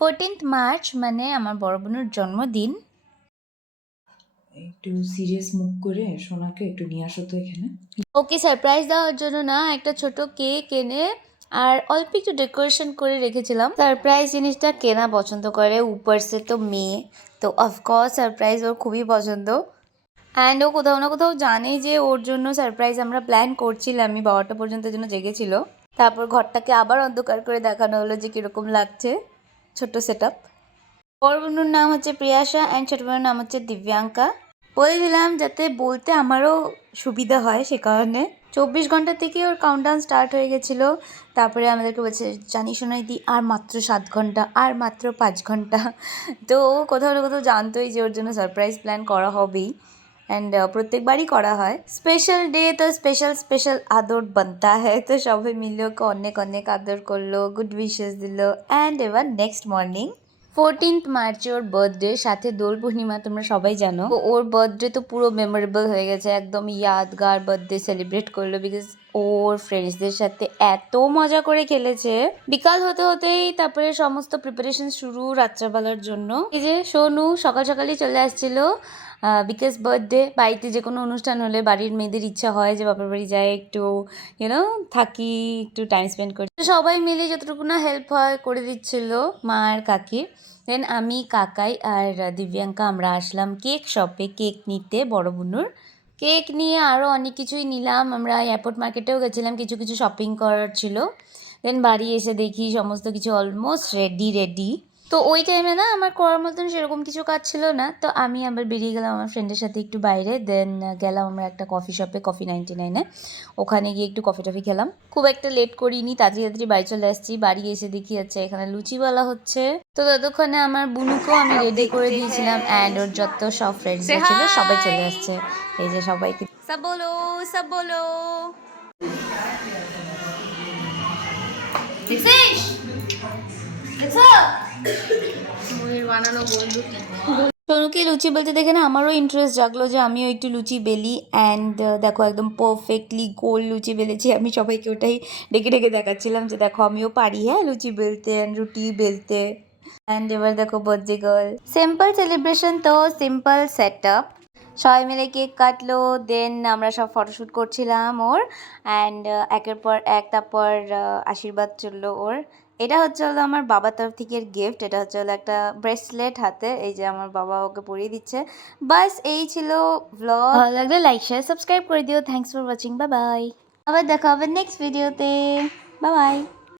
14th March মানে আমার বড় বোনের জন্মদিন। একটু সিরিয়াস মুখ করে সোনাকে একটু নিয়ে আসো তো এখানে। ওকে সারপ্রাইজ দেওয়ার জন্য না একটা ছোট কেক এনে আর অল্প একটু ডেকোরেশন করে রেখেছিলাম। সারপ্রাইজ জিনিসটা কেনা পছন্দ করে, উপরসে তো মেয়ে, তো অফকোর্স সারপ্রাইজ ওর খুবই পছন্দ। অ্যান্ড ও কোথাও না কোথাও জানে যে ওর জন্য সারপ্রাইজ আমরা প্ল্যান করছিলাম। আমি 12টা পর্যন্ত জন্য জেগেছিল। তারপর ঘরটাকে আবার অন্ধকার করে দেখানো হলো যে কীরকম লাগছে, ছোট্ট সেট আপ। বড় বোনের নাম হচ্ছে প্রিয়াশা অ্যান্ড ছোট বোনের নাম হচ্ছে দিব্যাঙ্কা। বলে দিলাম যাতে বলতে আমারও সুবিধা হয়, সে কারণে 24 ঘন্টা থেকে ওর কাউন্টডাউন স্টার্ট হয়ে গেছিলো। তারপরে আমাদেরকে বলছে জানি শোনাই দি আর মাত্র 7 ঘন্টা, আর মাত্র 5 ঘন্টা। তো ও কোথাও না কোথাও জানতোই যে ওর জন্য সারপ্রাইজ প্ল্যান করা হবেই, অ্যান্ড প্রত্যেকবারই করা হয়। স্পেশাল ডে তো স্পেশাল স্পেশাল আদর বানতা হয়, তো সবাই মিলে ওকে অনেক অনেক আদর করলো, গুড উইশেস দিল। অ্যান্ড এবার নেক্সট মর্নিং 14th মার্চে ওর বার্থডে, সাথে দোল পূর্ণিমা, তোমরা সবাই জানো। তো ওর বার্থডে তো পুরো মেমোরেবল হয়ে গেছে, একদম ইয়াদগার বার্থডে সেলিব্রেট করলো। বিকজ ওর ফ্রেন্ডসদের সাথে এত মজা করে খেলেছে। বিকাল হতে হতেই তারপরে সমস্ত প্রিপারেশন শুরু রাত্রেবেলার জন্য। এই যে সোনু সকাল সকালই চলে আসছিল, বিকজ বার্থডে। বাড়িতে যে কোনো অনুষ্ঠান হলে বাড়ির মেয়েদের ইচ্ছা হয় যে বাপের বাড়ি যায়, একটু থাকি, একটু টাইম স্পেন্ড করি। তো সবাই মিলে যতটুকু না হেল্প হয় করে দিচ্ছিল মা আর কাকি। দেন আমি, কাকাই আর দিব্যাঙ্কা আমরা আসলাম কেক শপে কেক নিতে, বড় বোনুর। কেক নিয়ে আরও অনেক কিছুই নিলাম। আমরা এয়ারপোর্ট মার্কেটেও গেছিলাম, কিছু কিছু শপিং করার ছিল। দেন বাড়ি এসে দেখি সমস্ত কিছু অলমোস্ট রেডি। তো ওই টাইমে না আমার করার মতন সেরকম কিছু কাজ ছিল না, তো আমি আবার বেরিয়ে গেলাম আমার ফ্রেন্ডের সাথে একটু বাইরে। দেন গেলাম আমরা একটা কফি শপে, কফি 99-এ। ওখানে গিয়ে একটু কফি টফি খেলাম। খুব একটা লেট করিনি, তাড়াতাড়ি বাড়ি চলে আসছি। বাড়ি এসে দেখি যাচ্ছে এখানে লুচি বলা হচ্ছে। তো ততক্ষণে আমার বুনুকেও আমি রেডি করে দিয়েছিলাম, অ্যান্ড ওর যত সব ফ্রেন্ডসরা ছিল সবাই চলে আসছে। এই যে সবাইকে সব বলো, সব বলো। দেখছিস বানানো বন্ধু। সোনুকে লুচি বেলতে দেখে না আমারও ইন্টারেস্ট জাগলো যে আমিও একটু লুচি বেলি। অ্যান্ড দেখো একদম পারফেক্টলি গোল লুচি বেলেছি। আমি সবাইকে ওটাই ডেকে ডেকে দেখাচ্ছিলাম যে দেখো আমিও পারি, হ্যাঁ, লুচি বেলতে অ্যান্ড রুটি বেলতে। অ্যান্ড এবার দেখো বার্থডে গার্ল। সিম্পল সেলিব্রেশন তো সিম্পল সেট আপ। সবাই মিলে কেক কাটলো, দেন আমরা সব ফটোশ্যুট করছিলাম ওর। অ্যান্ড একের পর এক তারপর আশীর্বাদ চললো ওর। এটা হচ্ছে হলো আমার বাবার তরফ থেকে গিফট। এটা হচ্ছে হলো একটা ব্রেসলেট হাতে, এই যে আমার বাবা ওকে পরিয়ে দিচ্ছে। বাস এই ছিল ভ্লগ। ভালো লাগলে লাইক শেয়ার সাবস্ক্রাইব করে দিও। Thanks for watching, bye bye. আবার দেখা হবে নেক্সট ভিডিওতে, বাই বাই।